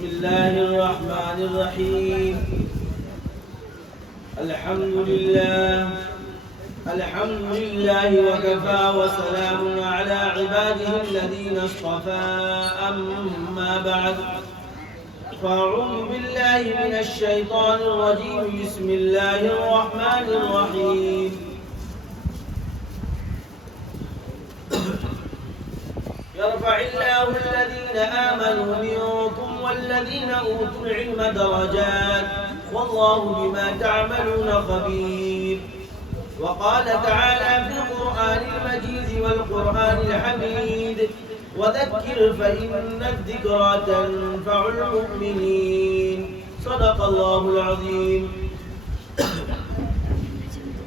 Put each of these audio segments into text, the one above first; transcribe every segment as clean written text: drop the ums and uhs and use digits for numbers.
بسم الله الرحمن الرحيم. الحمد لله وكفى وسلام على عباده الذين اصطفى. أما بعد، فأعوذ بالله من الشيطان الرجيم. بسم الله الرحمن الرحيم. يرفع الله الذين آمنوا منكم والذين أوتوا العلم درجات، والله بما تعملون خبير. وقال تعالى في القرآن المجيد والقرآن الحميد: وذكر فإن الذكرى تنفع المؤمنين. صدق الله العظيم.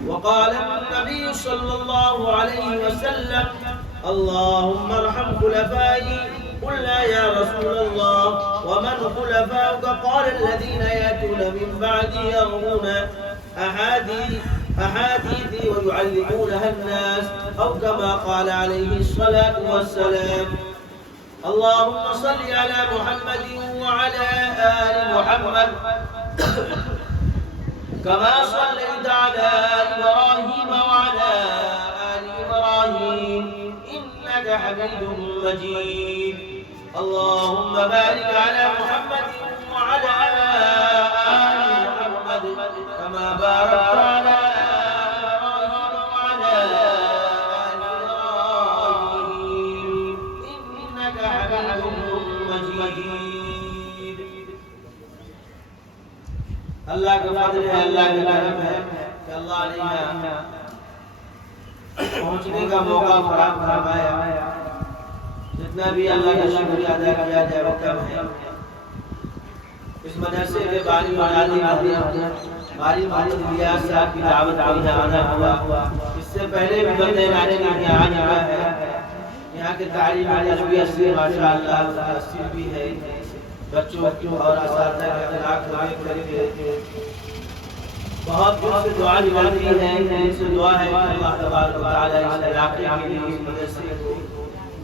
وقال النبي صلى الله عليه وسلم: اللهم ارحم خلفائي. قلنا يا رسول الله ومن خلفاؤك؟ قال: الذين يأتون من بعدي يروون أحاديثي ويعلمونها الناس، أو كما قال عليه الصلاة والسلام. اللهم صل على محمد وعلى آل محمد كما صليت على إبراهيم وعلى آل إبراهيم إنك حميد مجيد. اللهم بارك على محمد وعلى آل محمد كما باركت على إبراهيم وعلى آل إبراهيم إنك حميد مجيد. اللہ کا فضل ہے، اللہ کا کرم ہے کہ اللہ نے یہاں پہنچنے کا موقع فراہم فرمایا. جتنا بھی اللہ کا شکریہ ادا کیا جائے وہ کم ہے. اس مدرسے کے بانی بنیادی باری ریاض صاحب کی دعوت پر جانا ہوا. اس سے پہلے بھی بندے نانے کا یہاں جگہ ہے. یہاں کے تعلیم تربیت سے ماشاءاللہ متاثر بھی ہے. بچوں اور اساتذہ کے اخلاق کے بہت دل سے دعا ملتی ہے. ان سے دعا ہے کہ اللہ تبارک و تعالی اس علاقے کے لیے اس مدرسے کو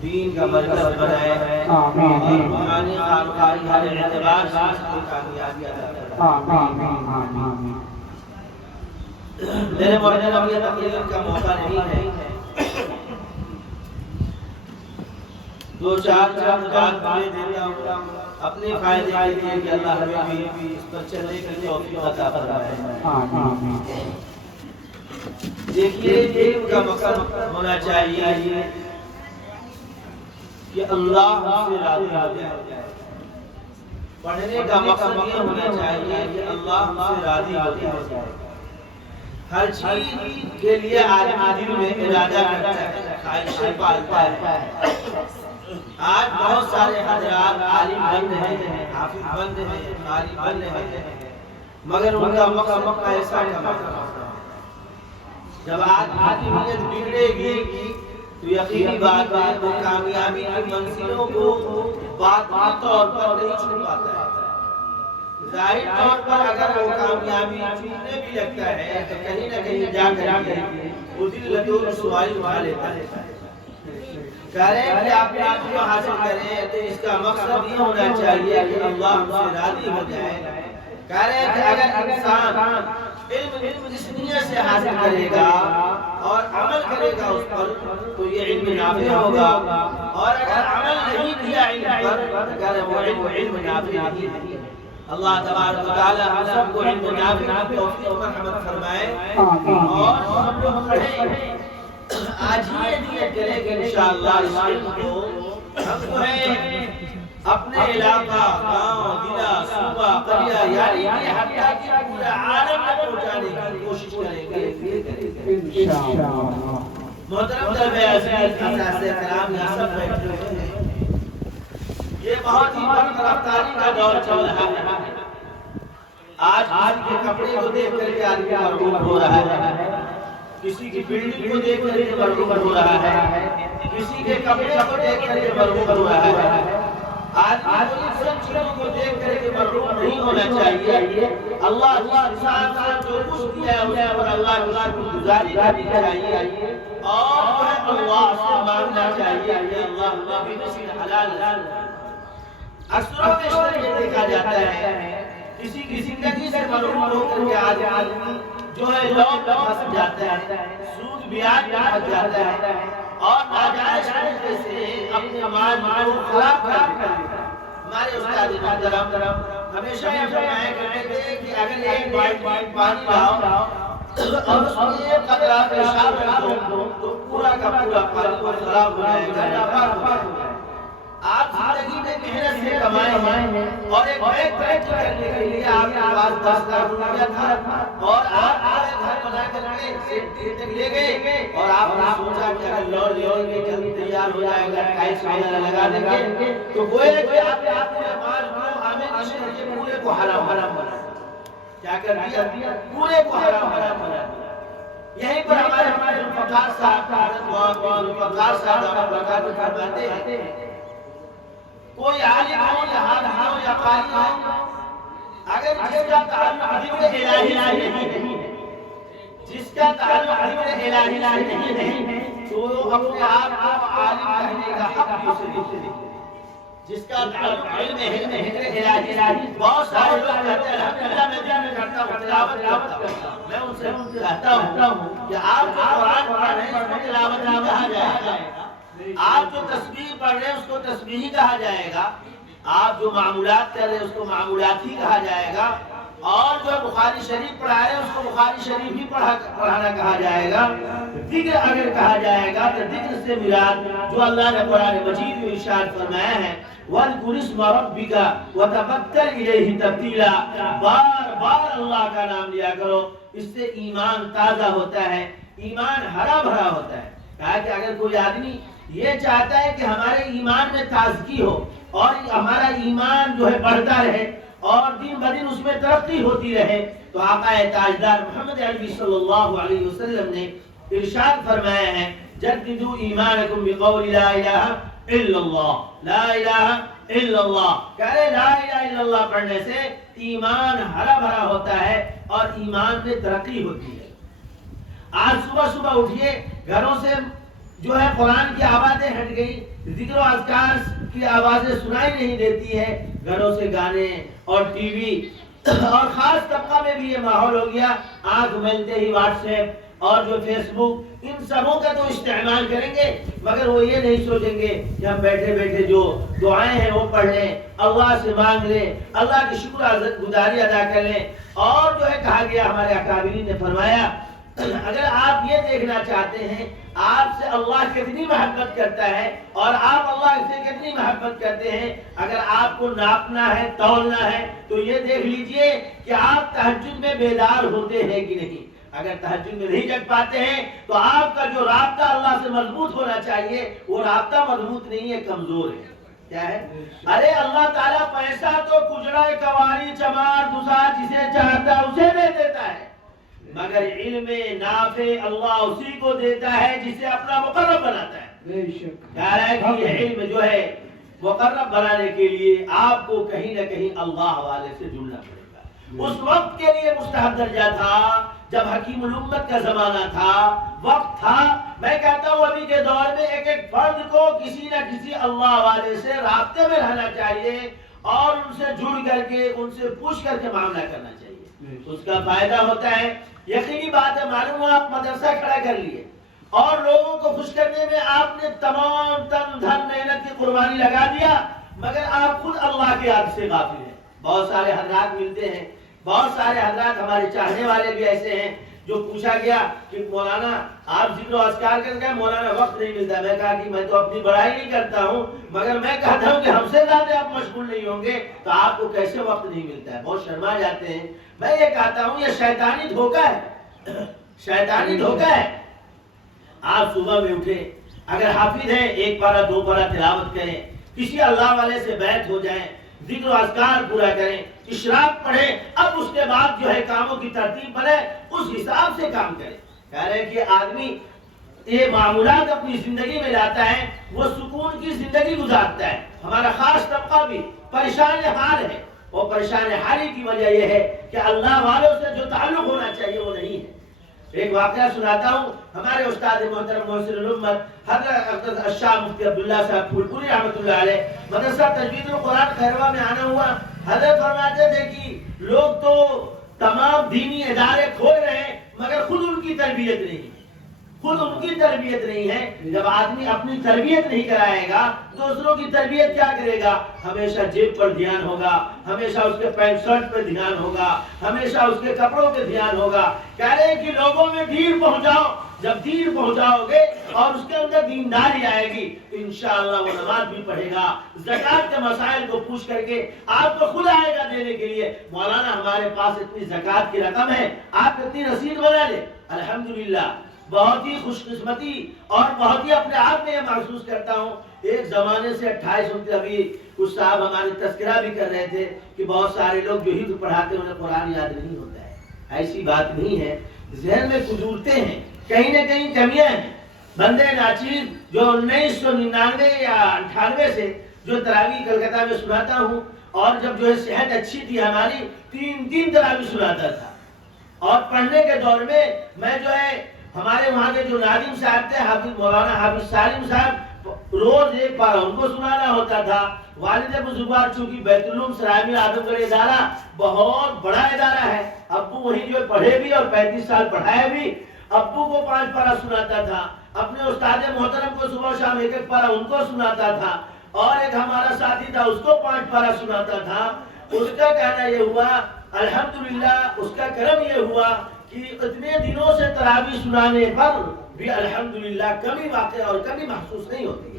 دین کا مرکز بنائے اور روحانی خانقاہی ہر اعتبار سے اس کو کامیابی عطا فرمائے. میرے مرحبا اب یہ تقریر کا موقع نہیں ہے. دو چار بات میں دیتا ہوں اپنے فائدے کے لیے کہ اللہ ہمیں بھی اس پر چلنے کی توفیق عطا فرمائے. دیکھیے علم کا مقصد ہونا چاہیے کہ اللہ ہم سے راضی ہو جائے. پڑھنے کا مقصد یہ ہونا چاہیے کہ اللہ ہم سے راضی ہو جائے. ہر چیز کے لیے عالم دل میں ارادہ کرتا ہے، خواہشیں پالتا ہے. آج بہت سارے حضرات عالم بن رہے ہیں، حافظ بن رہے ہیں، قاری بن رہے ہیں، مگر ان کا مقصد ایسا کما ہے. جب آدمیت بگڑے گی تو یقینی بات ہے وہ کامیابی کی منزلوں کو باطنی طور پر نہیں چھو پاتا ہے. ظاہر طور پر اگر وہ کامیابی چھونے بھی لگتا ہے تو کہیں نہ کہیں جا کر وہ ذلت و رسوائی اٹھا لیتا ہے. کہہ رہے ہیں کہ آپ علم کو حاصل کریں تو اس کا مقصد یہ ہونا چاہیے کہ اللہ ہم سے راضی ہو جائے. کہہ رہے ہیں کہ اگر انسان علم جس نیت سے حاصل کرے گا اور عمل کرے گا اس پر تو یہ علم نافع ہوگا، اور اگر عمل نہیں کیا علم پر اگر وہ علم نافع نہیں ہے. اللہ تبارک و تعالی ہم سب کو علم نافع کی توفیق مرحمت فرمائے. اور ہم لوگ آج یہ نیت کریں کہ انشاءاللہ اس علم کو ہم کو ہے اپنے علاقہ، گاؤں، ضلع، صوبہ، قریہ یعنی کہ حتیٰ کہ پورے عالم میں پہنچانے کی کوشش کریں گے انشاءاللہ. محترم طلبہ عزیز، اساتذہ کرام یہاں سب بیٹھے ہوئے ہیں. یہ بہت ہی برق رفتاری کا دور چل رہا ہے. آج کے کپڑے کو دیکھ کر کے آدمی مرغوب ہو رہا ہے، کسی کی بلڈنگ کو دیکھ کر کے مرغوب ہو رہا ہے، کسی کے کپڑے کو دیکھ کر کے مرغوب ہو رہا ہے. آج سب چیزوں کو دیکھ کر کے مرغوب نہیں ہونا چاہیے. اللہ انسان کا جو کچھ دیا ہے اسے پر اللہ کی گزاری کرنی چاہیے اور اللہ سے مانگنا چاہیے کہ اللہ بھی نصیب حلال. اکثر بیشتر یہ دیکھا کسی کی زندگی سے محروم ہو کر کے آدمی جو ہے لوٹ پھنس جاتا ہے، سود بیاج میں پھنس جاتا ہے اور ناجائز طریقے سے اپنے مال کو خراب کر دیتا ہے۔ ہمارے استاد محترم ہمیشہ یہ فرمایا کرتے تھے کہ اگر ایک بالٹی پانی لاؤ اور اس میں ایک قطرہ پیشاب رکھ دو تو پورا کا پورا پانی خراب ہو جائے گا، ناپاک ہو جائے گا۔ آپ زندگی میں محنت سے کمائے ہیں اور ایک بیگ پریکٹ کرنے کے لیے آپ کے پاس 10 لاکھ روپیہ تھا اور آپ گھر بنا کر کے لے گئے اور آپ نے سوچا کہ اگر لوڑ کے جلدی تیار ہو جائے گا، ٹائلس وغیرہ لگا دیں گے تو گویا کہ آپ نے اپنے مال کو ہمیں پورے کو حرام بنا کیا کر دیا، پورے کو حرام بنا۔ یہیں پر ہمارے فقار صاحب فرماتے ہیں کوئی عالم ہو یا حافظ ہو یا قاری ہو، اگر جس کا تعلق ذکر الہی سے نہیں ہے، جس کا تعلق ذکر الہی سے نہیں ہے تو وہ اپنے آپ کو عالم کہنے کا حق بھی اسے نہیں ہے۔ جس کا تعلق علم ذکر الہی سے، بہت سارے لوگ کہتے ہیں الحمدللہ میں دین کرتا ہوں، تلاوت کرتا ہوں، میں ان سے کہتا ہوں کہ آپ جو قرآن پڑھ رہے ہیں اس کو تلاوت کہا جائے گا، آپ جو تسبیح پڑھ رہے ہیں اس کو تسبیح کہا جائے گا، آپ جو معمولات کر رہے ہیں اس کو معمولات ہی کہا جائے گا، اور جو بخاری شریف پڑھا رہے ہیں اس کو بخاری شریف ہی پڑھانا کہا جائے گا۔ ذکر اگر کہا جائے گا تو ذکر سے مراد جو اللہ نے قرآن مجید میں ارشاد فرمایا ہے وَاذْكُرِ اسْمَ رَبِّكَ وَتَبَتَّلْ إِلَيْهِ تَبْتِيلًا، بار بار اللہ کا نام لیا کرو، اس سے ایمان تازہ ہوتا ہے، ایمان ہرا بھرا ہوتا ہے۔ کہا کہ اگر کوئی آدمی یہ چاہتا ہے کہ ہمارے ایمان میں تازگی ہو اور ہمارا ایمان جو ہے بڑھتا رہے اور دن بدن اس میں ترقی ہوتی رہے تو آقا تاجدار محمد عربی صلی اللہ علیہ وسلم نے ارشاد فرمایا ہے جددوا ایمانکم بقول لا الہ الا اللہ، لا الہ الا اللہ، کہے لا الہ الا اللہ پڑھنے سے ایمان ہرا بھرا ہوتا ہے اور ایمان میں ترقی ہوتی ہے۔ آج صبح صبح اٹھیے، گھروں سے جو ہے قرآن کی آوازیں ہٹ گئی، ذکر و اذکار کی آوازیں سنائی نہیں دیتی ہے، گھروں سے گانے اور ٹی وی اور خاص طبقہ میں بھی یہ ماحول ہو گیا، آنکھ ملتے ہی واٹس ایپ اور جو فیس بک ان سبوں کا تو استعمال کریں گے مگر وہ یہ نہیں سوچیں گے کہ ہم بیٹھے بیٹھے جو دعائیں ہیں وہ پڑھ لیں، اللہ سے مانگ لیں، اللہ کی شکر گزاری ادا کر لیں۔ اور جو ہے کہا گیا ہمارے اکابرین نے فرمایا اگر آپ یہ دیکھنا چاہتے ہیں آپ سے اللہ کتنی محبت کرتا ہے اور آپ اللہ سے کتنی محبت کرتے ہیں، اگر آپ کو ناپنا ہے تولنا ہے تو یہ دیکھ لیجئے کہ آپ تہجد میں بیدار ہوتے ہیں کہ نہیں۔ اگر تہجد میں نہیں جگ پاتے ہیں تو آپ کا جو رابطہ اللہ سے مضبوط ہونا چاہیے وہ رابطہ مضبوط نہیں ہے، کمزور ہے۔ کیا ہے؟ ارے اللہ تعالیٰ پیسہ تو کجڑا کواری چمار دوسار جسے چاہتا ہے اسے دے دیتا ہے، مگر علم نافع اللہ اسی کو دیتا ہے جسے اپنا مقرب بناتا ہے۔ کہہ رہا ہے کہ یہ علم جو ہے مقرب بنانے کے لیے آپ کو کہیں نہ کہیں اللہ والے سے جڑنا پڑے گا۔ اس وقت کے لیے مستحب درجہ تھا جب حکیم الامت کا زمانہ تھا، وقت تھا۔ میں کہتا ہوں ابھی کے دور میں ایک ایک فرد کو کسی نہ کسی اللہ والے سے رابطے میں رہنا چاہیے اور ان سے جڑ کر کے ان سے پوچھ کر کے معاملہ کرنا چاہیے، اس کا فائدہ ہوتا ہے۔ یقینی بات ہے، معلوم ہوا آپ مدرسہ کھڑا کر لیے اور لوگوں کو خوش کرنے میں آپ نے تمام تن دھن محنت کی قربانی لگا دیا مگر آپ خود اللہ کے یاد سے غافل ہیں۔ بہت سارے حضرات ملتے ہیں، بہت سارے حضرات ہمارے چاہنے والے بھی ایسے ہیں جو پوچھا گیا کہ مولانا آپ ذکر و اذکار کر گئے، مولانا وقت نہیں ملتا۔ میں کہا کہ میں تو اپنی بڑائی نہیں کرتا ہوں مگر میں کہتا ہوں کہ ہم سے زیادہ آپ مشغول نہیں ہوں گے تو آپ کو کیسے وقت نہیں ملتا ہے، بہت شرما جاتے ہیں۔ میں یہ کہتا ہوں یہ شیطانی دھوکہ ہے، شیطانی دھوکہ ہے۔ آپ صبح میں اٹھیں، اگر حافظ ہیں ایک پارہ دو پارہ تلاوت کریں، کسی اللہ والے سے بیعت ہو جائیں، ذکر و اذکار پورا کریں، اشراق پڑھیں، اب اس کے بعد جو ہے کاموں کی ترتیب بنے اس حساب سے کام کریں۔ کہہ رہے ہیں کہ آدمی یہ معمولات اپنی زندگی میں لاتا ہے وہ سکون کی زندگی گزارتا ہے۔ ہمارا خاص طبقہ بھی پریشان حال ہے، اور پریشان حالی کی وجہ یہ ہے کہ اللہ والوں سے جو تعلق ہونا چاہیے وہ نہیں ہے۔ ایک واقعہ سناتا ہوں، ہمارے استاد محترم محسن الامت حضرت الشاہ مفتی عبداللہ صاحب پھولپوری رحمۃ اللہ علیہ، مدرسہ تجوید القرآن خیروا میں آنا ہوا، حضرت فرماتے تھے کہ لوگ تو تمام دینی ادارے کھول رہے ہیں مگر خود ان کی تربیت نہیں ہے، خود ان کی تربیت نہیں ہے۔ جب آدمی اپنی تربیت نہیں کرائے گا دوسروں کی تربیت کیا کرے گا؟ ہمیشہ جیب پر دھیان ہوگا، ہمیشہ اس کے پینٹ شرٹ پر دھیان ہوگا، ہمیشہ اس کے کپڑوں پہ دھیان ہوگا۔ کہہ رہے ہیں کہ لوگوں میں دین پہنچاؤ، جب دین پہنچاؤ گے اور اس کے اندر دینداری آئے گی تو انشاءاللہ وہ نماز بھی پڑھے گا، زکوٰۃ کے مسائل کو پوچھ کر کے آپ کو خود آئے گا دینے کے لیے، مولانا ہمارے پاس اتنی زکوٰۃ کی رقم ہے، آپ اتنی رسید بنا لیں۔ الحمدللہ بہت ہی خوش قسمتی اور بہت ہی اپنے آپ میں یہ محسوس کرتا ہوں، ایک زمانے سے 28 انتظر ابھی کچھ صاحب ہمارے تذکرہ بھی کر رہے تھے کہ بہت سارے لوگ جو ہی پڑھاتے ہیں انہیں قرآن یاد نہیں ہوتا ہے۔ ایسی بات نہیں ہے، ذہن میں کچھ ہیں، کہیں نہ کہیں کمیاں ہیں۔ بندے ناچیز جو 1999 یا 98 سے جو تراویح کلکتہ میں سناتا ہوں، اور جب جو ہے صحت اچھی تھی ہماری، 3 تراویح سناتا تھا، اور پڑھنے کے دور میں میں جو ہے ہمارے وہاں کے جو ناظم صاحب تھے حافظ مولانا حافظ سالم صاحب، روز ایک پارہ ان کو سنانا ہوتا تھا۔ والد بزرگوار چونکہ بیت العلوم سرائے اعظم گڑھ ادارہ بہت بڑا ادارہ ہے، ابو وہیں جو پڑھے بھی اور 35 سال پڑھائے بھی، ابو کو 5 پارہ سناتا تھا، اپنے استاد محترم کو صبح شام 1 پارہ ان کو سناتا تھا، اور ایک ہمارا ساتھی تھا اس کو 5 پارہ سناتا تھا۔ اس کا کہنا یہ ہوا الحمدللہ، اس کا کرم یہ ہوا کہ اتنے دنوں سے تراویح سنانے پر بھی الحمدللہ کمی واقع اور کمی محسوس نہیں ہوتی ہے۔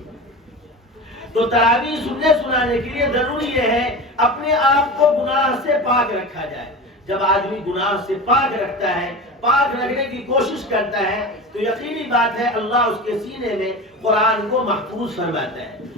تو تراویح سنانے کے لیے ضروری یہ ہے اپنے آپ کو گناہ سے پاک رکھا جائے۔ جب آدمی گناہ سے پاک رکھتا ہے، پاک رکھنے کی کوشش کرتا ہے، تو یقینی بات ہے اللہ اس کے سینے میں قرآن کو محفوظ فرماتا ہے۔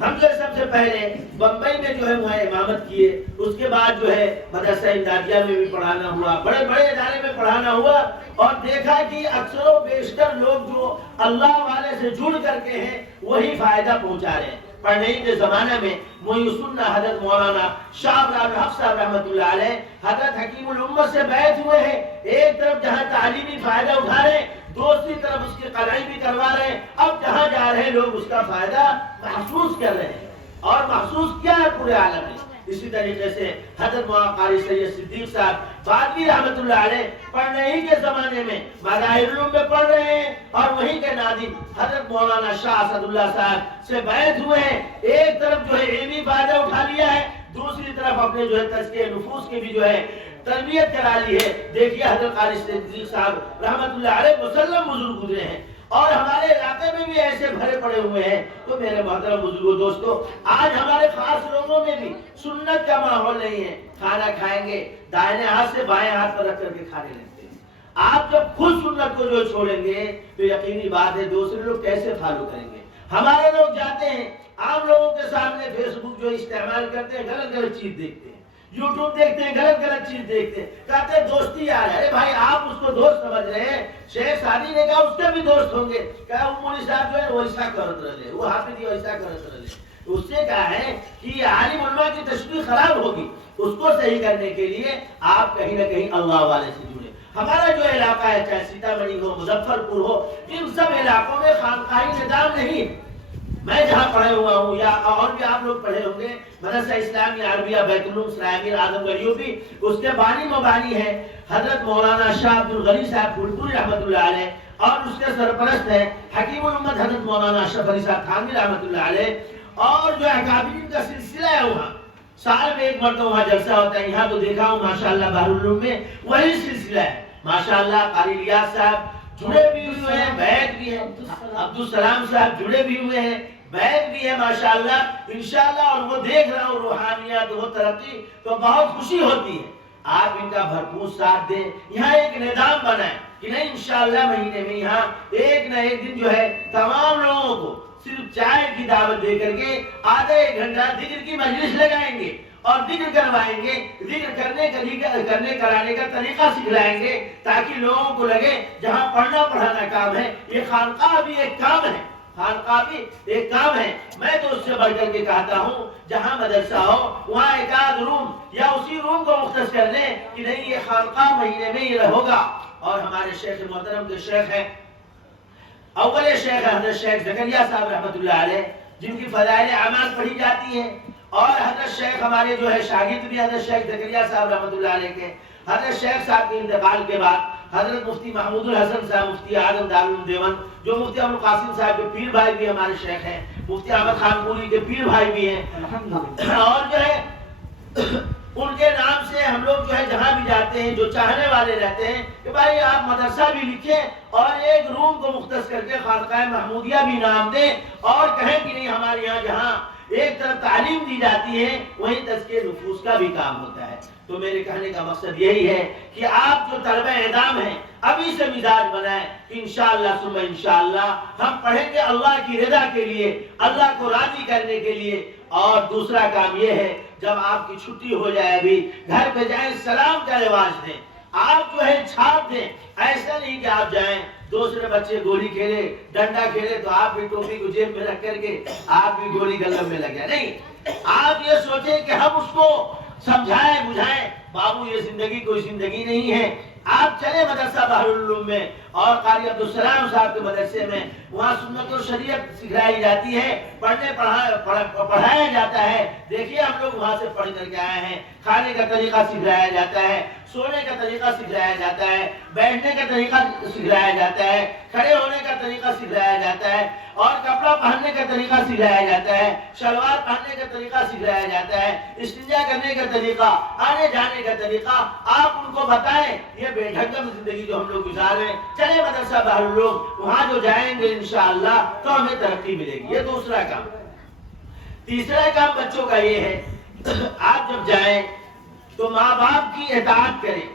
ہم جو سب سے پہلے بمبئی میں جو ہے وہاں امامت کیے، اس کے بعد جو ہے مدرسہ امدادیہ میں بھی پڑھانا ہوا، بڑے بڑے ادارے میں پڑھانا ہوا، اور دیکھا کہ اکثر و بیشتر لوگ جو اللہ والے سے جڑ کر کے ہیں وہی فائدہ پہنچا رہے ہیں۔ پڑھنے کے زمانے میں محی السنہ حضرت مولانا شاہ عبدالرحمن حق صاحب رحمۃ اللہ علیہ حضرت حکیم الامت سے بیعت ہوئے ہیں، ایک طرف جہاں تعلیمی فائدہ اٹھا رہے ہیں، دوسری طرف اس کی قلعی بھی کروا رہے ہیں، اب جہاں جا رہے ہیں لوگ اس کا فائدہ محسوس کر رہے ہیں، اور محسوس کیا ہے پورے عالم میں۔ اسی طریقے سے حضرت مولانا قاری سید صدیق صاحب بادلی رحمۃ اللہ علیہ پڑھنے ہی کے زمانے میں مظاہر العلوم میں پڑھ رہے ہیں، اور وہیں کے ناظم حضرت مولانا شاہ اسد اللہ صاحب سے بیعت ہوئے ہیں، ایک طرف جو ہے علمی فائدہ اٹھا لیا ہے، دوسری طرف اپنے جو ہے تزکیہ نفوس کی بھی جو ہے تربیت کرا لی ہے۔ دیکھیے حضرت قاری صدیق صاحب رحمۃ اللہ علیہ مسلم بزرگ گزرے ہیں، اور ہمارے علاقے میں بھی ایسے بھرے پڑے ہوئے ہیں۔ تو میرے محترم بزرگوں دوستو، آج ہمارے خاص لوگوں میں بھی سنت کا ماحول نہیں ہے، کھانا کھائیں گے دائیں ہاتھ سے بائیں ہاتھ پر رکھ کر کے کھانے لگتے ہیں۔ آپ جب خود سنت کو جو چھوڑیں گے تو یقینی بات ہے دوسرے لوگ کیسے فالو کریں گے۔ ہمارے لوگ جاتے ہیں عام لوگوں کے سامنے فیس بک جو استعمال کرتے ہیں، غلط غلط چیز دیکھتے ہیں، یوٹیوب دیکھتے ہیں، غلط غلط چیز دیکھتے ہیں، کہتے ہیں دوستی یار ہے۔ ارے بھائی آپ اس کو دوست سمجھ رہے ہیں، شیخ سعدی نے کہا اس کے بھی دوست ہوں گے، کہا مولوی صاحب جو ہے وہ ایسا کرت رہے، وہ حافظ ایسا کرت رہے، اس سے کہا ہے کہ عالم علماء کی تشبیہ خراب ہوگی، اس کو صحیح کرنے کے لیے آپ کہیں نہ کہیں اللہ والے سے جڑے۔ ہمارا جو علاقہ ہے چاہے سیتامڑھی ہو، مظفر پور ہو، ان سب علاقوں میں خانقاہی نظام نہیں۔ میں جہاں پڑھے ہوا ہوں یا اور بھی آپ لوگ پڑھے ہوں گے، مدرسہ اسلامی عربیہ بیت العلوم سرائے اعظم گڑھ یوپی، اس کے بانی مبانی ہے حضرت مولانا شاہ عبد الغنی صاحب پھولپوری رحمۃ اللہ علیہ، اور اس کے سرپرست ہیں حکیم الامت حضرت مولانا اشرف علی صاحب تھانوی رحمۃ اللہ علیہ، اور جو اکابرین کا سلسلہ ہے وہاں سال میں ایک مرتبہ وہاں جلسہ ہوتا ہے۔ یہاں تو دیکھا ہوں ماشاءاللہ بحر العلوم میں وہی سلسلہ ہے، ماشاءاللہ قاری الیاس صاحب جڑے بھی ہوئے ہیں، بیعت بھی ہے، عبدالسلام صاحب جڑے بھی ہوئے ہیں، بیعت بھی ہے ماشاءاللہ انشاءاللہ، اور وہ دیکھ رہا ہوں روحانیت وہ ترقی تو بہت خوشی ہوتی ہے۔ آپ ان کا بھرپور ساتھ دیں، یہاں ایک نظام بنائیں کہ نہیں انشاءاللہ مہینے میں یہاں ایک نہ ایک دن جو ہے تمام لوگوں کو صرف چائے کی دعوت دے کر کے آدھا ایک گھنٹہ ذکر کی مجلس لگائیں گے، اور ذکر کروائیں گے، ذکر کرنے کرانے کا طریقہ سکھلائیں گے، تاکہ لوگوں کو لگے جہاں پڑھنا پڑھانا کام ہے، یہ خانقاہ بھی ایک کام ہے، خانقاہ بھی ایک کام ہے۔ میں تو اس سے بڑھ کر کے کہتا ہوں جہاں مدرسہ ہو وہاں ایک آدھ روم یا اسی روم کو مختص کر لیں کہ نہیں یہ خانقاہ مہینے میں یہ ہوگا۔ اور ہمارے شیخ محترم کے شیخ ہیں، اول شیخ حضرت شیخ زکریا صاحب رحمۃ اللہ علیہ، جن کی فضائل اعمال پڑھی جاتی ہیں، اور حضرت شیخ ہمارے جو ہے شاگرد بھی حضرت شیخ زکریا صاحب رحمۃ اللہ علیہ کے، حضرت شیخ صاحب کے انتقال کے بعد حضرت مفتی محمود الحسن صاحب مفتی اعظم دارالعلوم دیوبند جو مفتی ابو القاسم صاحب کے پیر بھائی بھی ہمارے شیخ ہیں، مفتی احمد خان پوری کے پیر بھائی بھی ہیں، اور جو ہے ان کے نام سے ہم لوگ جو ہے جہاں بھی جاتے ہیں جو چاہنے والے رہتے ہیں کہ بھائی آپ مدرسہ بھی لکھیں اور ایک روم کو مختص کر کے خانقاہ محمودیہ بھی نام دیں، اور کہیں کہ نہیں ہمارے یہاں جہاں ایک طرف تعلیم دی جاتی ہے وہیں تزکیہ نفوس کا بھی کام ہوتا ہے۔ تو میرے کہنے کا مقصد یہی ہے کہ آپ جو طلبہ اعدام ہیں ابھی سے مزاج بنائیں کہ انشاءاللہ ثم انشاءاللہ ہم پڑھیں گے اللہ کی رضا کے لیے، اللہ کو راضی کرنے کے لیے۔ اور دوسرا کام یہ ہے جب آپ کی چھٹی ہو جائے ابھی گھر پہ جائیں سلام کا رواج دیں، آپ جو ہے چھاپ دیں، ایسا نہیں کہ آپ جائیں دوسرے بچے گولی کھیلے ڈنڈا کھیلے تو آپ بھی ٹوپی کو جیب میں رکھ کر کے آپ بھی گولی گلم میں لگے، نہیں، آپ یہ سوچیں کہ ہم اس کو سمجھائیں بجھائیں بابو یہ زندگی کوئی زندگی نہیں ہے، آپ چلے مدرسہ بحرالعلوم میں اور قاری عبدالسلام صاحب کے مدرسے میں، وہاں سنت و شریعت سکھلائی جاتی ہے، پڑھایا جاتا ہے، دیکھیے ہم لوگ وہاں سے پڑھ کر کے آئے ہیں، کھانے کا طریقہ سکھلایا جاتا ہے، سونے کا طریقہ سکھلایا جاتا ہے، بیٹھنے کا طریقہ سکھلایا جاتا ہے، کھڑے ہونے کا طریقہ سکھلایا جاتا ہے، اور کپڑا پہننے کا طریقہ سکھلایا جاتا ہے، شلوار پہننے کا طریقہ سکھلایا جاتا ہے، استنجا کرنے کا طریقہ، آنے جانے کا طریقہ آپ ان کو بتائیں۔ یہ بے ڈھنگم زندگی جو ہم لوگ گزار رہے ہیں، چلے مدرسہ بحرالعلوم وہاں جو جائیں گے انشاءاللہ تو ہمیں ترقی ملے گی۔ یہ دوسرا کام۔ تیسرا کام بچوں کا یہ ہے آپ جب جائیں تو ماں باپ کی اطاعت کریں،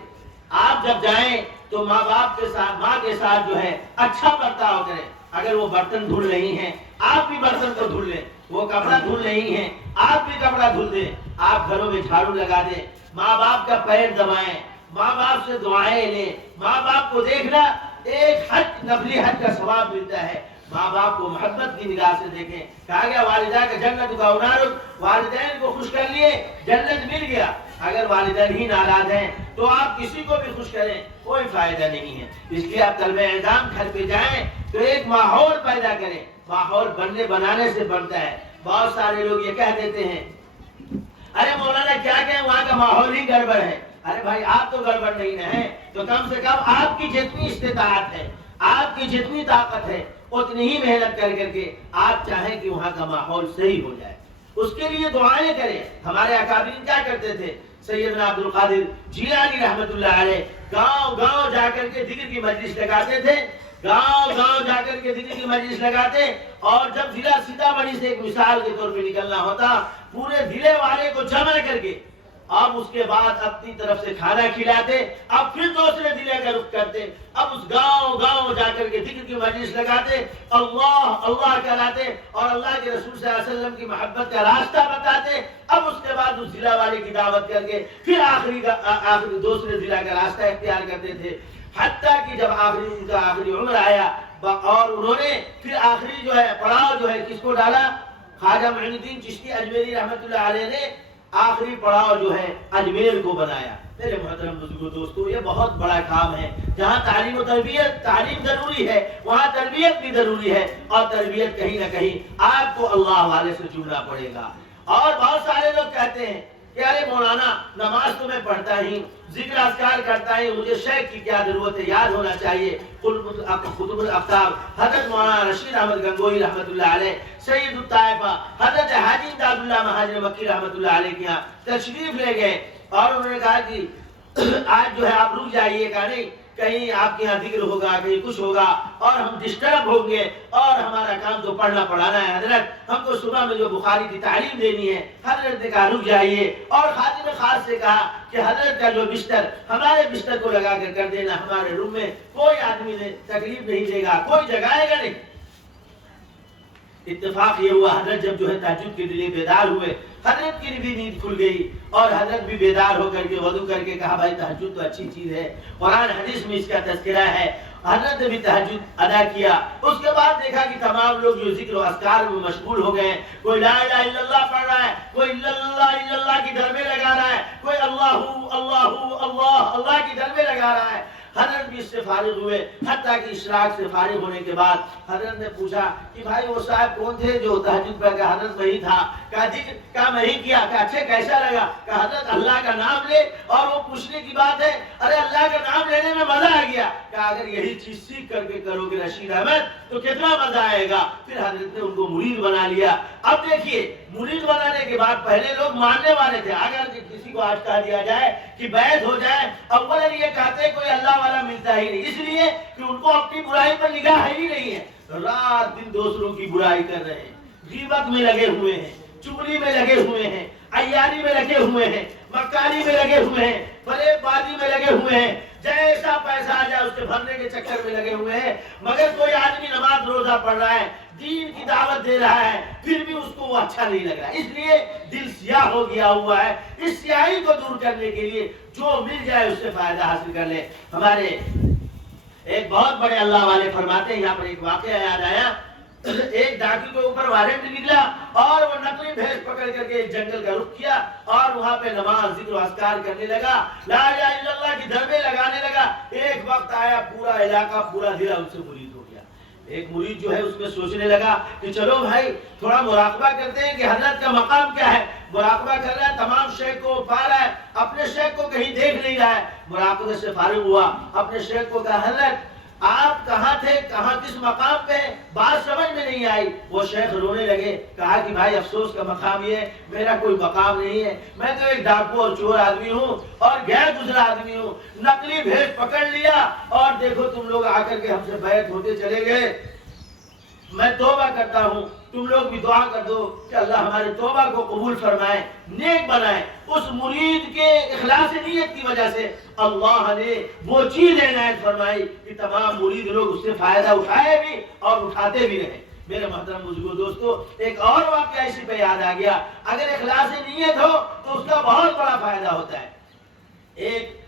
آپ جب جائیں تو ماں باپ کے ساتھ ماں کے ساتھ جو ہے اچھا برتاؤ کریں، اگر وہ برتن دھل رہی ہیں آپ بھی برتن کو دھل لیں، وہ کپڑا دھل رہی ہیں آپ بھی کپڑا دھل دیں، آپ گھروں میں جھاڑو لگا دیں، ماں باپ کا پیر دبائیں، ماں باپ سے دعائیں لیں، ماں باپ کو دیکھنا ایک حج نفلی حج کا ثواب ملتا ہے، ماں باپ کو محبت کی نگاہ سے دیکھیں، کہا گیا والدہ کا جنت کا انارک، والدین کو خوش کر لیے جنت مل گیا، اگر والدین ہی ناراض ہیں تو آپ کسی کو بھی خوش کریں کوئی فائدہ نہیں ہے، اس لیے آپ طلبہ اعدام گھر پہ جائیں تو ایک ماحول پیدا کریں، ماحول بنانے سے بنتا ہے۔ بہت سارے لوگ یہ کہہ دیتے ہیں ارے مولانا کیا کہیں وہاں کا ماحول ہی گڑبڑ ہے، ارے بھائی آپ تو گڑبڑ نہیں ہیں تو کم سے کم آپ کی جتنی استطاعت ہے، آپ کی جتنی طاقت ہے اتنی ہی محنت کر کے آپ چاہیں کہ وہاں کا ماحول صحیح ہو جائے، اس کے لیے دعائیں کریں۔ ہمارے اکابرین کیا کرتے تھے، سیدنا عبد القادر جیلانی رحمت اللہ علیہ گاؤں گاؤں جا کر کے ذکر کی مجلس لگاتے تھے، گاؤں گاؤں جا کر کے ذکر کی مجلس لگاتے، اور جب ضلع سیتامڑھی سے ایک مثال کے طور پہ نکلنا ہوتا پورے ضلع والے کو جمع کر کے اب اس کے بعد اپنی طرف سے کھانا کھلاتے، اب پھر دوسرے ضلع کا رخ کرتے، اب اس گاؤں گاؤں جا کر کے ذکر کی مجلس لگاتے، اللہ اللہ کہلاتے اور اللہ کے رسول صلی اللہ علیہ وسلم کی محبت کا راستہ بتاتے، اب اس کے بعد اس ضلع والے کی دعوت کر کے پھر آخری دوسرے ضلع کا راستہ اختیار کرتے تھے، حتیٰ کہ جب ان کا آخری عمر آیا اور انہوں نے پھر آخری جو ہے پڑاؤ جو ہے کس کو ڈالا، خواجہ معین الدین چشتی اجمیری رحمت اللہ علیہ نے آخری پڑاؤ جو ہے اجمیر کو بنایا۔ میرے محترم بزرگوں دوستو، یہ بہت بڑا کام ہے، جہاں تعلیم و تربیت، تعلیم ضروری ہے وہاں تربیت بھی ضروری ہے، اور تربیت کہیں نہ کہیں آپ کو اللہ والے سے جڑنا پڑے گا۔ اور بہت سارے لوگ کہتے ہیں کہ ارے مولانا نماز تو میں پڑھتا ہی، ذکر اذکار کرتا ہی، مجھے شیخ کی کیا ضرورت ہے، یاد ہونا چاہیے۔ قطب الاقطاب حضرت مولانا رشید احمد گنگوہی رحمت اللہ علیہ، سید الطائفہ حضرت حاجی امداد اللہ مہاجر مکی رحمت اللہ علیہ کے یہاں تشریف لے گئے، اور انہوں نے کہا کہ آج جو ہے آپ رک جائیے گا، نہیں کہیں آپ کے یہاں ذکر ہوگا، کہیں کچھ ہوگا اور ہم ڈسٹرب ہوں گے، اور ہمارا کام تو پڑھنا پڑھانا ہے، حضرت ہم کو صبح میں جو بخاری کی تعلیم دینی ہے۔ حضرت نے کہا رک جائیے، اور خادم خاص سے کہا کہ حضرت کا جو بستر ہمارے بستر کو لگا کر دینا، ہمارے روم میں کوئی آدمی تکلیف نہیں دے گا، کوئی جگائے گا نہیں۔ اتفاق یہ ہوا حضرت جب جو ہے تہجد کے لیے بیدار ہوئے، حضرت کی بھی نیند کھل گئی، اور حضرت بھی بیدار ہو کر کے وضو کر کے کہا بھائی تہجد تو اچھی چیز ہے، قرآن حدیث میں اس کا تذکرہ ہے، حضرت نے بھی تہجد ادا کیا۔ اس کے بعد دیکھا کہ تمام لوگ جو ذکر و اذکار میں مشغول ہو گئے، کوئی لا الہ الا اللہ پڑھ رہا ہے، کوئی الا اللہ کی ضربیں لگا رہا ہے، کوئی اللہ اللہ اللہ اللہ کی ضربیں لگا رہا ہے۔ حضرت بھی اس سے فارغ ہوئے، حتیٰ کہ اشراق سے فارغ ہونے کے بعد حضرت نے پوچھا کہ بھائی وہ صاحب کون تھے جو تہجد پڑھ کے؟ حضرت وہی تھا۔ کہا ذکر کا میں ہی کیا۔ کہا اچھا کیسا لگا؟ کہا حضرت اللہ کا نام لے اور وہ پوچھنے کی بات ہے، ارے اللہ کا نام لینے میں مزہ آ گیا۔ کہا اگر یہی چیز سیکھ کر کے کرو گے رشید احمد تو کتنا مزہ آئے گا۔ پھر حضرت نے ان کو مرید بنا لیا۔ اب دیکھیے مرید بنانے کے بعد پہلے لوگ ماننے والے تھے، اگر کسی کو آج کہہ دیا جائے کہ بیعت ہو جائے، اولا یہ کہتے کوئی اللہ والا ملتا ہی نہیں، اس لیے کہ ان کو اپنی برائی پر نگاہ ہی نہیں ہے، رات دن دوسروں کی برائی کر رہے ہیں، غیبت میں لگے ہوئے ہیں، چغلی میں لگے ہوئے ہیں، عیاری میں لگے ہوئے ہیں، مکاری میں لگے ہوئے ہیں، فریب بازی میں لگے ہوئے ہیں، جیسا پیسہ آ جائے اس کے بھرنے کے چکر میں لگے ہوئے ہیں۔ مگر کوئی آدمی نماز روزہ پڑھ رہا ہے، دین کی دعوت دے رہا ہے، پھر بھی اس کو وہ اچھا نہیں لگ رہا، اس لیے دل سیاہ ہو گیا ہوا ہے۔ اس سیاہی کو دور کرنے کے لیے جو مل جائے اس سے فائدہ حاصل کر لے۔ ہمارے ایک بہت بڑے اللہ والے فرماتے ہیں، یہاں پر ایک واقعہ یاد آیا، ایک ڈاکو کے اوپر وارنٹ نکلا اور وہ نقلی بھیس پکڑ کر کے ایک جنگل کا رخ کیا اور وہاں پہ نماز ذکر و اذکار کرنے لگا، لا الہ الا اللہ کی ضربیں لگانے لگا۔ ایک وقت آیا پورا علاقہ، پورا ضلع ان سے مرید ہو گیا۔ ایک مرید جو ہے اس میں سوچنے لگا کہ چلو بھائی تھوڑا مراقبہ کرتے ہیں کہ حضرت کا مقام کیا ہے۔ مراقبہ کر رہا ہے، تمام شیخ کو پا رہا ہے، اپنے شیخ کو کہیں دیکھ نہیں رہا ہے۔ مراقبے سے فارغ ہوا، اپنے شیخ کو کہا حضرت آپ کہاں تھے، کہاں کس مقام پہ؟ بات سمجھ میں نہیں آئی۔ وہ شیخ رونے لگے، کہا کہ بھائی افسوس کا مقام یہ ہے، میرا کوئی مقام نہیں ہے، میں تو ایک ڈاکو اور چور آدمی ہوں اور غیر گزرا آدمی ہوں، نقلی بھیس پکڑ لیا اور دیکھو تم لوگ آ کر کے ہم سے بیعت ہوتے چلے گئے۔ میں توبہ کرتا ہوں، تم لوگ بھی دعا کر دو کہ اللہ ہمارے توبہ کو قبول فرمائے، نیک بنائے۔ اس مرید کے اخلاص نیت کی وجہ سے اللہ نے وہ چیز عنایت فرمائی کہ تمام مرید لوگ اس سے فائدہ اٹھائے بھی اور اٹھاتے بھی رہے۔ میرے محترم بزرگوں دوستو، ایک اور واقعہ اسی پہ یاد آ گیا، اگر اخلاص نیت ہو تو اس کا بہت بڑا فائدہ ہوتا ہے۔ ایک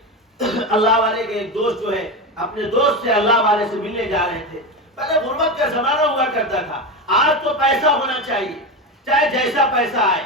اللہ والے کے ایک دوست جو ہے اپنے دوست سے اللہ والے سے ملنے جا رہے تھے۔ پہلے غربت کا زمانہ ہوا کرتا تھا، آج تو پیسہ ہونا چاہیے، چاہے جیسا پیسہ آئے۔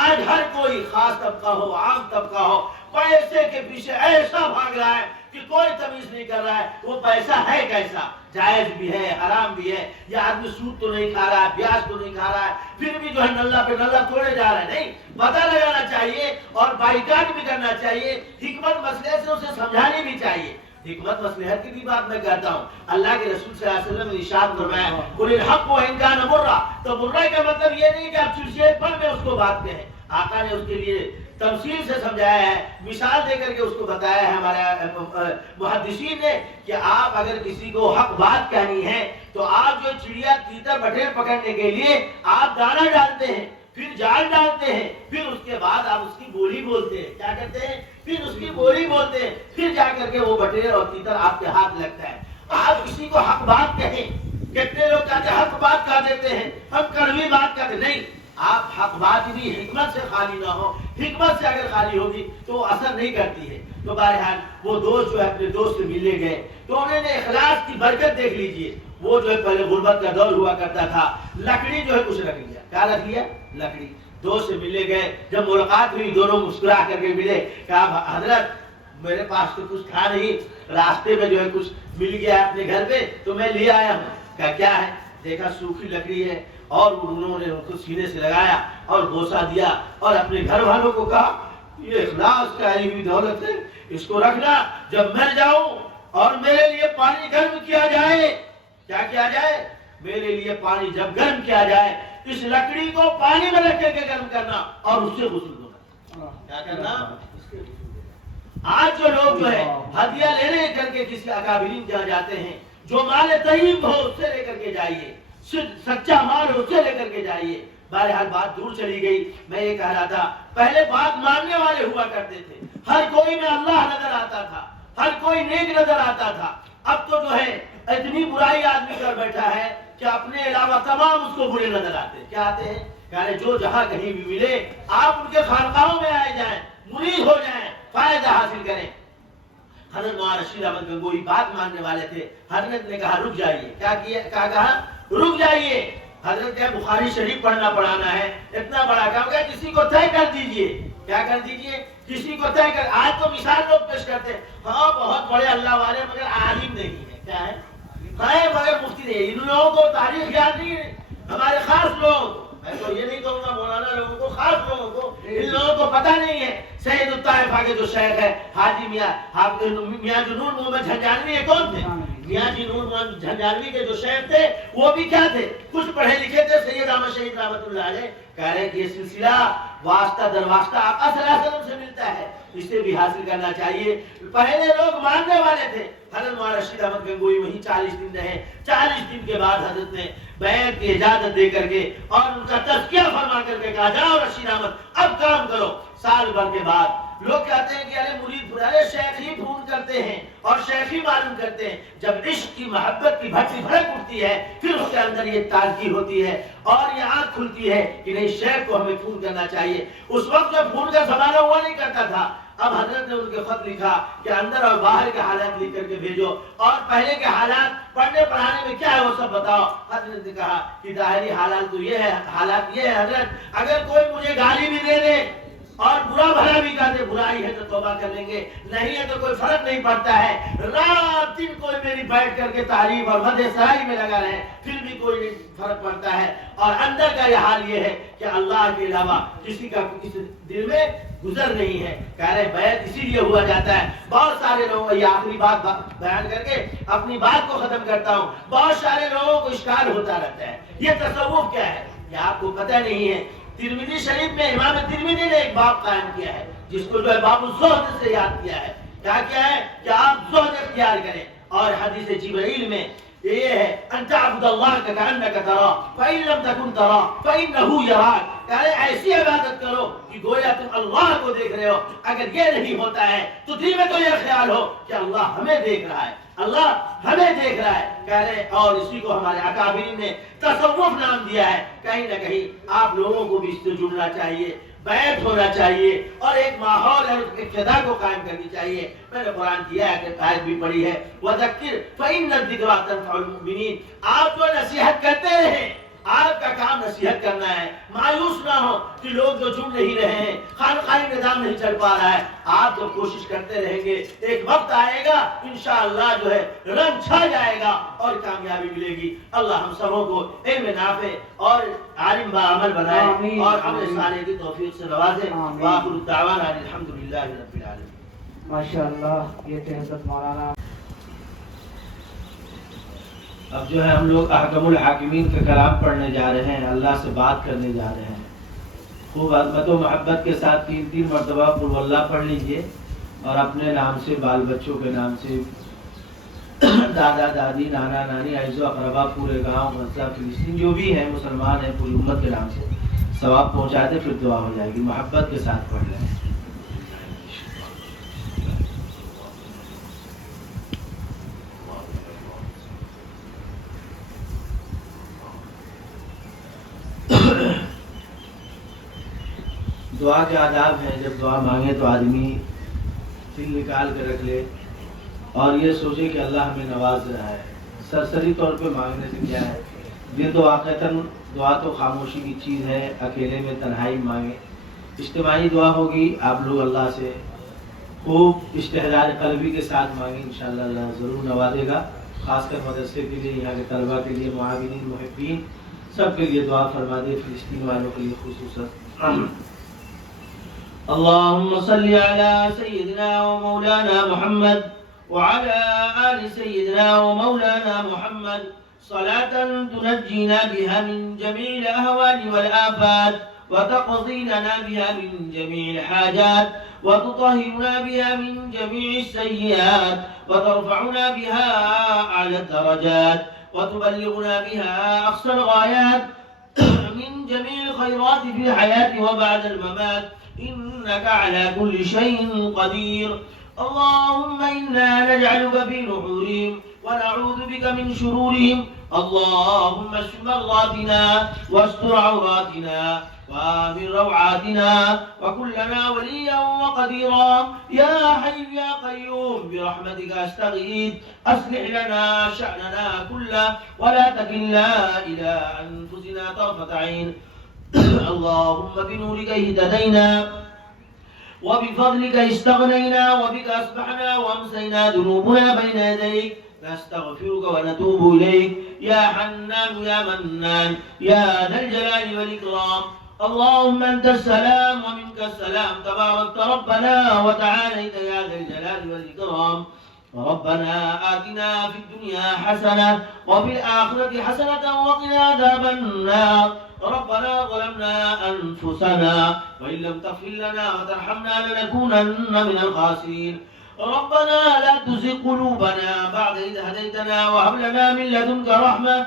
آج ہر کوئی خاص طبقہ ہو، عام طبقہ ہو، پیسے کے پیچھے ایسا بھاگ رہا ہے کہ کوئی تمیز نہیں کر رہا ہے وہ پیسہ ہے کیسا، جائز بھی ہے، حرام بھی ہے، یہ آدمی سود تو نہیں کھا رہا ہے، بیاج تو نہیں کھا رہا ہے، پھر بھی جو ہے نلہ پہ نلہ توڑے جا رہا ہے۔ نہیں، پتہ لگانا چاہیے اور بائیکاٹ بھی کرنا چاہیے، حکمت مسئلے سے اسے سمجھانی بھی چاہیے۔ حکمت مصلحت کی بھی بات میں کہتا ہوں، اللہ کے رسول صلی اللہ علیہ وسلم نے ارشاد فرمایا قل الحق وان کان مرا، تو مرا کا مطلب یہ نہیں کہ آپ چڑچڑے پن میں اس کو بات کہیں۔ آقا نے اس کے لیے تمثیل سے سمجھایا ہے، مثال دے کر کے اس کو بتایا ہے ہمارے محدثین نے کہ آپ اگر کسی کو حق بات کہنی ہے تو آپ جو چڑیا تیتر بٹیر پکڑنے کے لیے آپ دانہ ڈالتے ہیں، پھر جال ڈالتے ہیں، پھر اس کے بعد آپ اس کی بولی بولتے ہیں، کیا کرتے ہیں؟ پھر اس کی بولی بولتے ہیں، پھر جا کر کے وہ بٹیر اور تیتر آپ کے ہاتھ لگتا ہے۔ آپ کسی کو حق بات کہیں، کتنے لوگ کہتے ہیں حق بات کہہ دیتے ہیں، ہم کڑوی بات کہتے ہیں، نہیں، آپ حق بات بھی حکمت سے خالی نہ ہو، حکمت سے اگر خالی ہوگی تو وہ اثر نہیں کرتی ہے۔ تو بہرحال وہ دوست جو ہے اپنے دوست سے ملنے گئے تو انہوں نے اخلاص کی برکت دیکھ لیجئے۔ وہ جو ہے پہلے غربت کا دور ہوا کرتا تھا، لکڑی جو ہے کچھ رکھ لیا، کیا رکھ لیا؟ لکڑی۔ دوست سے ملنے گئے، جب ملاقات ہوئی دونوں مسکرا کر کے ملے، کہا حضرت میرے پاس تو کچھ تھا نہیں، راستے میں جو ہے کچھ مل گیا اپنے گھر پہ تو میں لے آیا ہوں۔ کہا کیا ہے؟ دیکھا سوکھی لکڑی ہے، اور انہوں نے ان کو سینے سے لگایا اور بوسہ دیا اور اپنے گھر والوں کو کہا یہ اخلاص کا آئی ہوئی دولت ہے، اس کو رکھنا، جب مر جاؤں اور میرے لیے پانی گرم کیا جائے، کیا کیا جائے؟ میرے لیے پانی جب گرم کیا جائے اس لکڑی کو پانی میں رکھ کے گرم کرنا اور اس سے غسل دھونا۔ کیا کرنا؟ آج جو لوگ جو ہے ہدیہ لینے کر کے کسی اکابرین جہاں جاتے ہیں، جو مال طیب ہو اس سے لے کر کے جائیے، سچا مال ہو اس سے لے کر کے جائیے۔ بہرحال بات دور چلی گئی، میں یہ کہہ رہا تھا پہلے بات ماننے والے ہوا کرتے تھے، ہر کوئی میں اللہ نظر آتا تھا، ہر کوئی نیک نظر آتا تھا۔ اب تو جو ہے اتنی برائی آدمی کر بیٹھا ہے کہ اپنے علاوہ تمام اس کو برے نظر آتے ہیں۔ کیا آتے ہیں؟ کہ جو جہاں کہیں بھی ملے آپ ان کے خانقاہوں میں آئے جائیں، مرید ہو جائیں، فائدہ حاصل کریں۔ حضرت مولانا رشید احمد گنگوہی بات ماننے والے تھے، حضرت نے کہا رک جائیے، کیا کہا؟ رک جائیے، حضرت کیا بخاری شریف پڑھنا پڑھانا ہے، اتنا بڑا کام ہے، کسی کو طے کر دیجئے۔ کیا کر دیجئے؟ کسی کو طے کر۔ آج تو مثال لوگ پیش کرتے ہیں، ہاں بہت بڑے اللہ والے مگر عالم نہیں ہے. کیا ہے؟ ہے مگر مفتی نہیں. ان لوگوں کو تاریخ یاد نہیں ہے. ہمارے خاص لوگ، میں تو یہ نہیں کہوں گا مولانا لوگوں کو، خاص لوگوں کو، ان لوگوں کو پتہ نہیں ہے سید الطائفہ کے جو شیخ ہے حاجی میاں جو نور محمد جھنجھانوی ہے. کون تھے؟ میاں جی نور محمد جھنجھانوی کے جو شیخ تھے وہ بھی کیا تھے؟ کچھ پڑھے لکھے تھے. سید احمد شہید رحمۃ اللہ علیہ کہہ رہے ہیں کہ یہ سلسلہ واسطہ در واسطہ آقا صلی اللہ علیہ وسلم سے ملتا ہے، اسے بھی حاصل کرنا چاہیے. پہلے لوگ ماننے والے تھے. حضرت مولانا رشید احمد گنگوئی وہیں 40 دن رہے. 40 دن کے بعد حضرت نے بیعت کی اجازت دے کر کے اور ان کا تزکیہ فرما کر کے کہا جاؤ رشید احمد اب کام کرو. سال بھر کے بعد لوگ کہتے ہیں کہ ارے مرید ارے شیخ ہی فون کرتے ہیں اور شیخ ہی معلوم کرتے ہیں. جب عشق کی محبت کی بھٹی بھڑک اٹھتی ہے پھر اس کے اندر یہ تازگی ہوتی ہے اور یہ آنکھ کھلتی ہے کہ نہیں شیخ کو ہمیں فون کرنا چاہیے. اس وقت جب فون کا زمانہ ہوا نہیں کرتا تھا. اب حضرت نے ان کے خط لکھا کہ اندر اور باہر کے حالات لکھ کر کے بھیجو اور پہلے کے حالات پڑھنے پڑھانے میں کیا ہے وہ سب بتاؤ. حضرت نے کہا کہ ظاہری حالات تو یہ ہے، حالات یہ ہے حضرت اگر کوئی مجھے گالی بھی دے دے اور برا بھلا بھی کہہ دے، برائی ہے تو توبہ کر لیں گے، نہیں ہے تو کوئی فرق نہیں پڑتا ہے. رات دن کوئی میری بیٹھ کر کے تعریف اور مدح سرائی میں لگا رہے پھر بھی کوئی نہیں فرق پڑتا ہے. اور اندر کا یہ حال یہ ہے کہ اللہ کے علاوہ کسی کا کسی دل میں گزر نہیں ہے. کہہ رہے بیعت اسی لیے ہوا جاتا ہے. بہت سارے لوگوں، یہ آخری بات بیان کر کے اپنی بات کو ختم کرتا ہوں، بہت سارے لوگوں کو اشکال ہوتا رہتا ہے یہ تصوف کیا ہے، یہ آپ کو پتہ نہیں ہے. ترمذی شریف میں امام ترمذی نے ایک باب قائم کیا ہے جس کو جو ہے باب الزہد سے یاد کیا ہے. کیا ہے کہ آپ زہد اختیار کریں. اور حدیث جبرائیل میں یہ ہے ان تعبد اللہ کانک تراه فان لم تكن تراه فانه يراك. ایسی عبادت کرو کہ گویا تم اللہ کو دیکھ رہے ہو. اگر یہ نہیں ہوتا ہے تو دل میں تو یہ خیال ہو کہ اللہ ہمیں دیکھ رہا ہے، اللہ ہمیں دیکھ رہا ہے. کہہ رہے اور اسی کو ہمارے اکابرین نے تصوف نام دیا ہے. کہیں نہ کہیں آپ لوگوں کو بھی اس سے جڑنا چاہیے، بیعت ہونا چاہیے اور ایک ماحول اور ایک فضا کو قائم کرنی چاہیے. میں نے قرآن کیا ہے کہ آیت بھی پڑھی ہے وذکر فإن الذکریٰ تنفع المؤمنین. آپ جو نصیحت کرتے رہیں، آپ کا کام نصیحت کرنا ہے. مایوس نہ ہو کہ لوگ جو جڑ نہیں رہے ہیں، خانقاہی نظام نہیں چل پا رہا ہے. آپ جب کوشش کرتے رہیں گے ایک وقت آئے گا انشاءاللہ جو ہے رنگ چھا جائے گا اور کامیابی ملے گی. اللہ ہم سبوں کو علم نافع اور عالم باعمل بنائے اور عمل صالح کی توفیق سے نوازے. وآخر الدعوانا الحمدللہ رب العالمین. ماشاءاللہ یہ تھے حضرت مولانا. اب جو ہے ہم لوگ احکم الحاکمین کا کلام پڑھنے جا رہے ہیں، اللہ سے بات کرنے جا رہے ہیں. خوب عظمت و محبت کے ساتھ 3 مرتبہ قل اللہ پڑھ لیجئے اور اپنے نام سے، بال بچوں کے نام سے، دادا دادی نانا نانی اعزا اقربا پورے گاؤں غزہ فلسطین جو بھی ہیں مسلمان ہیں پوری امت کے نام سے ثواب پہنچا دے. پھر دعا ہو جائے گی. محبت کے ساتھ پڑھ لیں. دعا کے آداب ہیں. جب دعا مانگے تو آدمی دل نکال کے رکھ لے اور یہ سوچے کہ اللہ ہمیں نواز رہا ہے. سرسری طور پہ مانگنے سے کیا ہے، یہ تو واقعتاً دعا تو خاموشی کی چیز ہے. اکیلے میں تنہائی مانگے. اجتماعی دعا ہوگی، آپ لوگ اللہ سے خوب استحضار قلبی کے ساتھ مانگیں، انشاءاللہ اللہ ضرور نوازے گا. خاص کر مدرسے کے لیے، یہاں کے طلباء کے لیے، معاونین محبین سب کے لیے دعا فرما دے. فلسطین والوں کے لیے خصوصاً. اللهم صل على سيدنا ومولانا محمد وعلى آل سيدنا ومولانا محمد صلاة تنجينا بها من جميع الأهوال والآفات وتقضي لنا بها من جميع الحاجات وتطهرنا بها من جميع السيئات وترفعنا بها أعلى الدرجات وتبلغنا بها أقصى الغايات من جميع الخيرات في الحياة وبعد الممات إنك على كل شيء قدير. اللهم إنا نجعلك في نحورهم ونعوذ بك من شرورهم. اللهم اشف مرضاتنا واستر عوراتنا وآمن روعاتنا وكن لنا وليا وقديرا. يا حي يا قيوم برحمتك أستغيث أصلح لنا شأننا كله ولا تكلنا إلى أنفسنا طرفة عين. اللهم بنورك اهتدينا وبفضلك استغنينا وبك أصبحنا وأمسينا ذنوبنا بين يديك نستغفرك ونتوب إليك يا حنان يا منان يا ذا الجلال والإكرام. اللهم أنت السلام ومنك السلام تباركت ربنا وتعاليت يا ذا الجلال والإكرام. ربنا آتنا في الدنيا حسنة وفي الآخرة حسنة وقنا عذاب النار. ربنا ظلمنا أنفسنا وإن لم تغفر لنا وترحمنا لنكونن من الخاسرين. ربنا لا تزغ قلوبنا بعد إذ هديتنا وهب لنا من لدنك رحمة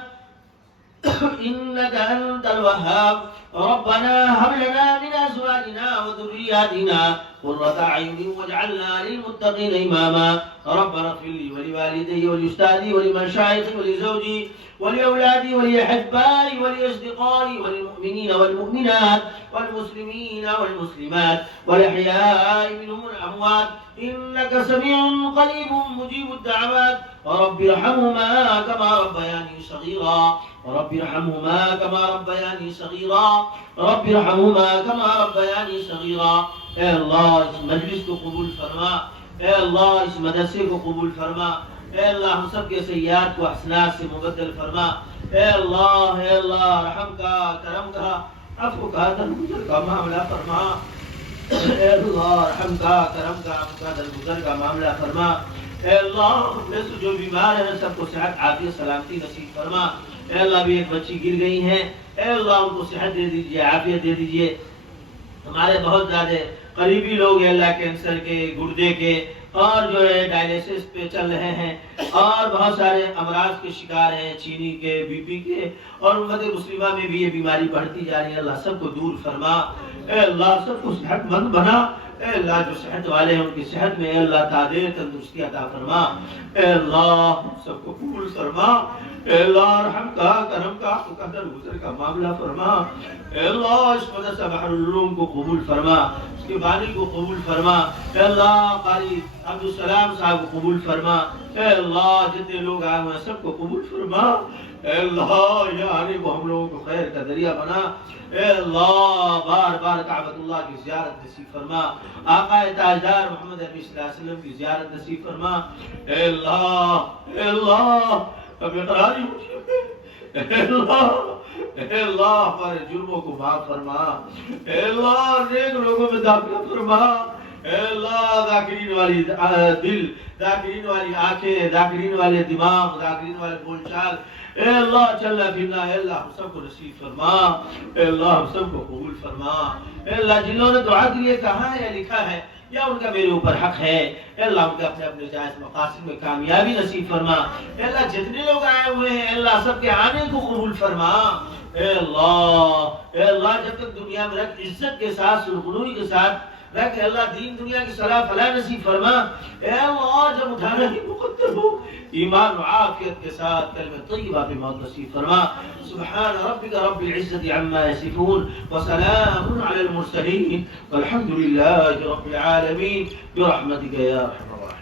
إنك أنت الوهاب. ربنا هب لنا من أزواجنا وذرياتنا قرة أعين واجعلنا للمتقين إماما. ربنا اغفر لي ولوالدي ولأستاذي ولمشايخي ولزوجي ولأولادي ولأحبائي ولأصدقائي وللمؤمنين والمؤمنات والمسلمين والمسلمات والأحياء منهم والأموات إنك سميع قريب مجيب الدعوات. ورب ارحمهما كما ربياني صغيرا. رب ارحمهما كما ربياني صغيرا. رب ارحمهما كما ربياني صغيرا. اے اللہ اس مجلس کو قبول فرما. اے اللہ اس مدرسے کو قبول فرما. اے اللہ ہم سب کے سیئات کو حسنات سے مبدل فرما. اے اللہ رحم کا کرم کا عفو کا درگزر کا معاملہ فرما. اے اللہ رحم کا کرم کا عفو کا درگزر کا معاملہ فرما. اے اللہ ہم میں سے جو بیمار ہیں سب کو صحت عافیت سلامتی نصیب فرما. اے اللہ بھی ایک بچی گر گئی ہیں. اے اللہ ان کو صحت دے دیجئے عافیت دے دیجئے. ہمارے بہت زیادہ قریبی لوگ ہیں اللہ کینسر کے گردے کے اور جو ہے ڈائلیسس پہ چل رہے ہیں اور بہت سارے امراض کے شکار ہیں چینی کے بی پی کے اور امت مسلمہ میں بھی یہ بیماری بڑھتی جا رہی ہے. اللہ سب کو دور فرما. اے اللہ سب کو صحت مند بنا. اے اللہ جو صحت والے ہیں ان کی صحت میں اے اللہ تعدیل تندرستی عطا فرما. اے اللہ سب کو قبول فرما. اے اللہ رحم کا کرم کا قدر گزر کا معاملہ فرما. اے اللہ اس مدرسہ بحر العلوم کو قبول فرما. اس کے بانی کو قبول فرما. اے اللہ قاری عبدالسلام صاحب کو قبول فرما. اے اللہ جتنے لوگ آئے ہوئے سب کو قبول فرما. اے اللہ یا آنے کو ہم لوگوں کو خیر کا ذریعہ بنا. اے اللہ بار بار کعبۃ اللہ کی زیارت نصیب فرما. آقا تاجدار محمد عربی صلی اللہ علیہ وسلم کی زیارت نصیب فرما. اے اللہ اب اقراری اے اللہ ہمارے جرموں کو معاف فرما. اے اللہ نیک لوگوں میں داخلہ فرما. اے اللہ ذاکرین والی دل، ذاکرین والی آنکھیں، ذاکرین والے دماغ، ذاکرین والے بول چال اے اللہ چلنا پھرنا اے اللہ ہم سب کو نصیب فرما. اے اللہ ہم سب کو قبول فرما. اے اللہ جنہوں نے دعا کے لیے کہا ہے یا لکھا ہے یا ان کا میرے اوپر حق ہے اے اللہ ان کے اپنے اپنے جائز مقاصد میں کامیابی نصیب فرما. اے اللہ جتنے لوگ آئے ہوئے ہیں اے اللہ سب کے آنے کو قبول فرما. اے اللہ جب تک دنیا میں رکھ عزت کے ساتھ سرخروئی کے ساتھ رکھ. اللہ دین دنیا کی صلاح فلاح نصیب فرما. اے اللہ جب اٹھانا ہی مقدر ہو ایمان و عافیت کے ساتھ کلمہ طیبہ پہ موت نصیب فرما. سبحان ربک رب العزت عما یصفون وسلام علی المرسلین والحمد للہ رب العالمین برحمتک یا ارحم الراحمین.